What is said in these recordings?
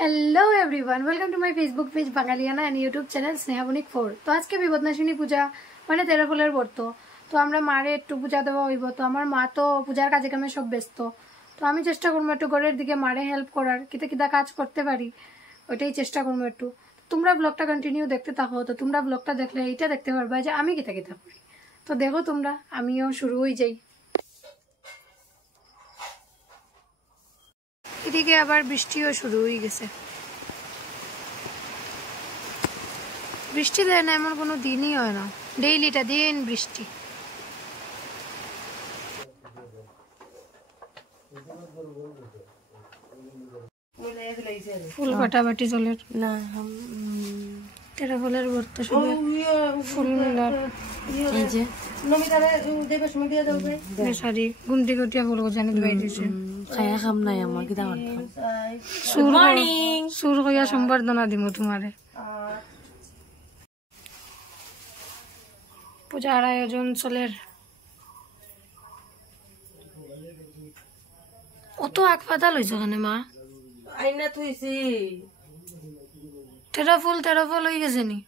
Hello everyone, welcome to my Facebook page Bangaliana and YouTube channel Sneha Banik 4। तो आज के বিপদনাশিনী পূজা মানে 13 ফুলের ব্রত। তো আমরা মারে একটু পূজা দেওয়া হইব। তো আমার মা তো পূজার কাজে কামে সব ব্যস্ত। তো আমি চেষ্টা করবো একটু ঘরের দিকে মারে হেল্প করার, কিতা কিতা কাজ করতে পারি ওইটাই চেষ্টা করবো একটু। তোমরা ব্লগটা কন্টিনিউ দেখতে থাকো। তো তোমরা ব্লগটা দেখলে এইটা দেখতে পারবা যে আমি কিতা কিতা করি। তো দেখো তোমরা, আমিও শুরু হয়ে যাই। এদিকে আবার বৃষ্টিও শুরু হয়ে গেছে। বৃষ্টি দেয় না এমন কোনো দিনই হয় না, ডেইলিটা দিন বৃষ্টি। ফুল কাটাবাটি চলে না, তেরা ফুলের ব্রত শুধু ফুল মিলার শাড়ি গুন্তি গটিয়া ফুল জানি দিবাই দিছে। খায়া খাম নাই আমার কি দাম সুর কইয়া সম্বর্ধনা দিব তোমারে। পূজার আয়োজন চলের। অত আখ পাতা লইছ কেন মা? আইনা থুইছি তেরা ফুল হয়ে গেছে নি?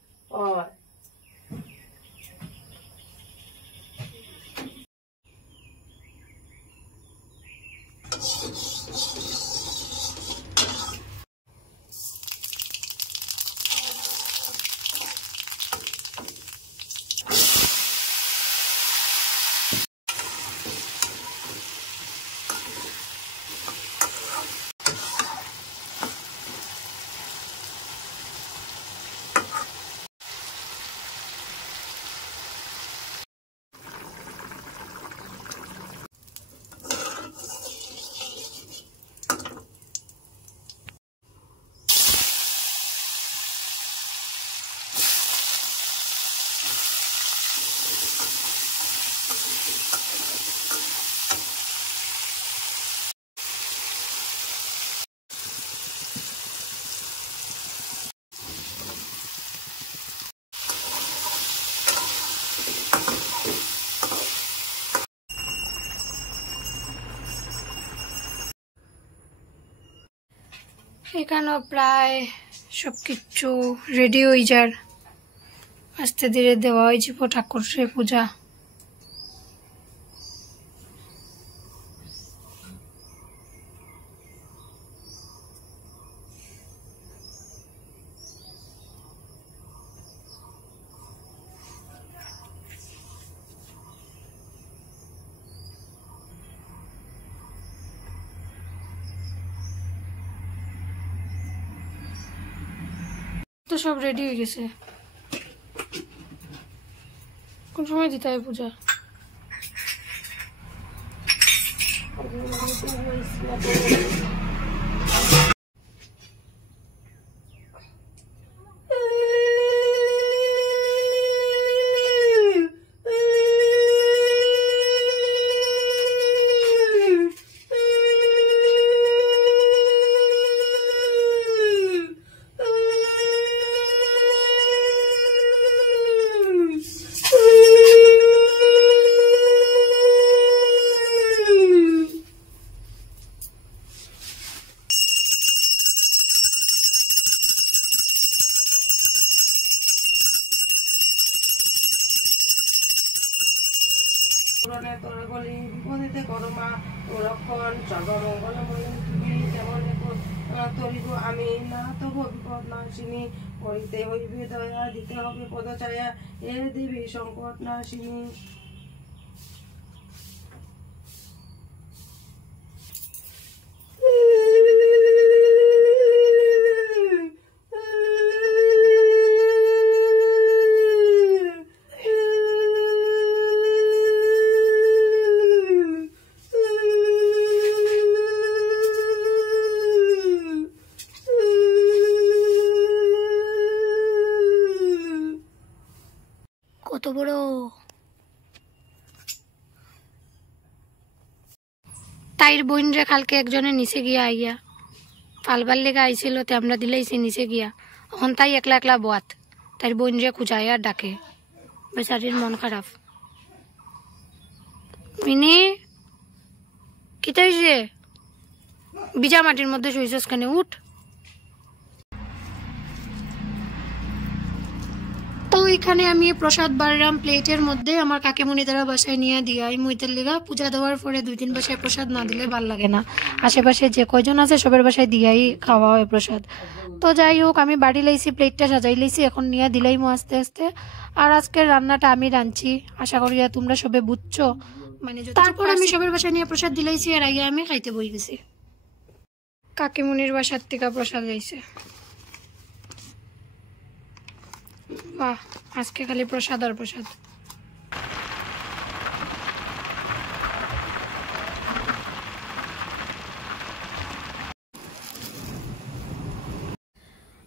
এখানে প্রায় সবকিছু রেডি হয়ে যার, আস্তে ধীরে দেওয়া হয়েছে ঠাকুরের পূজা। তো সব রেডি হয়ে গেছে। কোন সময় দিতে হয় পূজা? বিপদে করো মা ও রক্ষণ সর্বমঙ্গলময়ী তুমি যেমন তরিব আমি না তব বিপদ নাশিনী করিতে হইবে দয়া দিতে হবে পদচায়া এ দেবী সংকট নাশিনী। কত বড় তাইর বোন রে কালকে একজনের নিচে গিয়া আইয়া পালবার লেগে আইছিল, তে আমরা দিলাইছি নিচে গিয়া। এখন তাই একলা একলা বাত তাইর বোন রে খুঁজায় আর ডাকে। বেচারির মন খারাপ। মিনি কিতা হইছে? বিজা মাটির মধ্যে শুইছস কেন? উঠ। তো এখানে আমি প্রসাদ বাড়লাম প্লেটের মধ্যে, আমার কাকিমুনি তারা বাসায় নিয়ে দিয়াই মুইতের লিগা। পূজা দেওয়ার পরে 2-3 বাসায় প্রসাদ না দিলে ভাল লাগে না, আশেপাশে যে কয়জন আছে সবার বাসায় দিয়াই খাওয়া হয় প্রসাদ। তো যাই হোক, আমি বাড়ি লাইছি, প্লেটটা সাজাই লাইছি, এখন নিয়ে দিলাইমু আস্তে আস্তে। আর আজকের রান্নাটা আমি রাঁধছি, আশা করি তোমরা সবে বুঝছো। মানে তারপর আমি সবার বাসায় নিয়ে প্রসাদ দিলাইছি, আর আগে আমি খাইতে বই গেছি। কাকিমুনির বাসার থেকে প্রসাদ গাইছে। বাহ, আজকে খালি প্রসাদ আর প্রসাদ।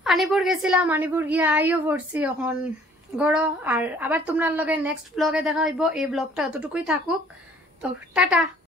আনিপুর গেছিলাম, আনিপুর গিয়ে আইও পড়ছি এখন গড়ো। আর আবার তোমরা লগে নেক্সট ব্লগে দেখা হইব। এই ব্লগটা এতটুকুই থাকুক, তো টাটা।